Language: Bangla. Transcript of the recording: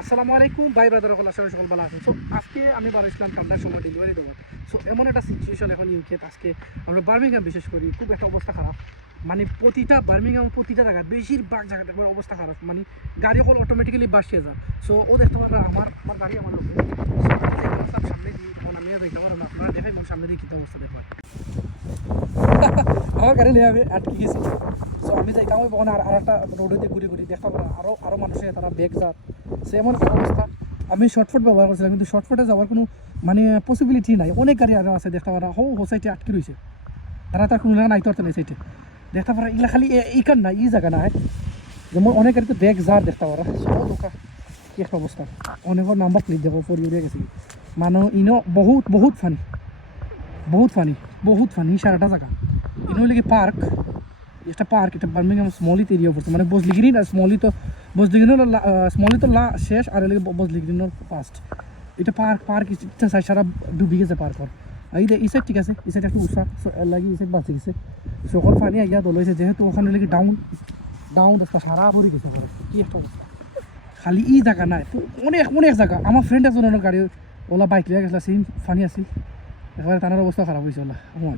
আসসালামু আলাইকুম ভাই ব্রাদার সকল আশা করি সকল ভালো আছেন। সো আজকে আমি বার ইসলাম ঠান্ডার সময় ডেলিভারি দেবো। সো এমন একটা সিচুয়েশন এখন ইউকে আজকে আমরা বার্মিংহাম বিশেষ করি খুব একটা অবস্থা খারাপ। মানে প্রতিটা বার্মিংহাম প্রতিটা জায়গায় বেশিরভাগ জায়গাতে একবার অবস্থা খারাপ, মানে গাড়ি সকল অটোমেটিক্যালি বাসিয়ে যায়। সো ও দেখতে পারবে আমার গাড়ি আমার লোক সামনে দিই, তখন আমি দেখতে পারবো না, আপনারা দেখাই আমার সামনে দিয়ে কী অবস্থা দেখবেন। আমার গাড়ি নিয়ে আমি আটকে গেছি। সো আমি যাইতাম ওই বখন আর একটা রোডে ঘুরে ঘুরি দেখা পাবো আরও মানুষে তারা ব্যাগ যার। সে এমন একটা অবস্থা, আমি শর্টফুট ব্যবহার করছিলাম কিন্তু শর্টফুটে যাওয়ার কোনো মানে পসিবিলিটি নাই। অনেক গাড়ি আরও আছে দেখতে পারা, হো সাইডে আটকে রয়েছে, তারা তার কোনো জায়গা নাই তো নেই সাইডে দেখতে পারা। এগুলা খালি এইখান না, এই জায়গা নাই যেমন অনেক গাড়িতে ব্যাগ যার দেখতে পারা। সব দোকা কি একটা অবস্থা, অনেকের নাম্বার প্লেট দেখো পরি উড়িয়ে গেছে। মানুষ ইনো বহুত ফানি সারাটা জায়গা। ইনো হলে কি পার্ক, একটা পার্ক, এটা বার্মিংহাম স্মলিত এরিয়া পড়ছে, মানে বজলিগ্রিন আর স্মলি তো স্মলি তো শেষ আর এলাকা বজলিগ্রিনের ফার্স্ট। এটা পার্ক ইচ্ছা চাই সারা ডুবি গেছে পার্কর। এই সাইড ঠিক আছে, এই সাইড একটু উষা লাগে, এই সাইড বাঁচে গেছে। সকল পানি আইয়া দল হয়েছে যেহেতু ওখানে লেগে ডাউন একটা সারা ভরি গেছে পরে। কি একটা অবস্থা, খালি ই জায়গা নাই, অনেক জায়গা। আমার ফ্রেন্ড একজনের গাড়ি ওলা বাইক লিয়ে গেছিলো, সেম ফানি আছিল একেবারে, তার অবস্থা খারাপ হয়েছে ওলা। আমার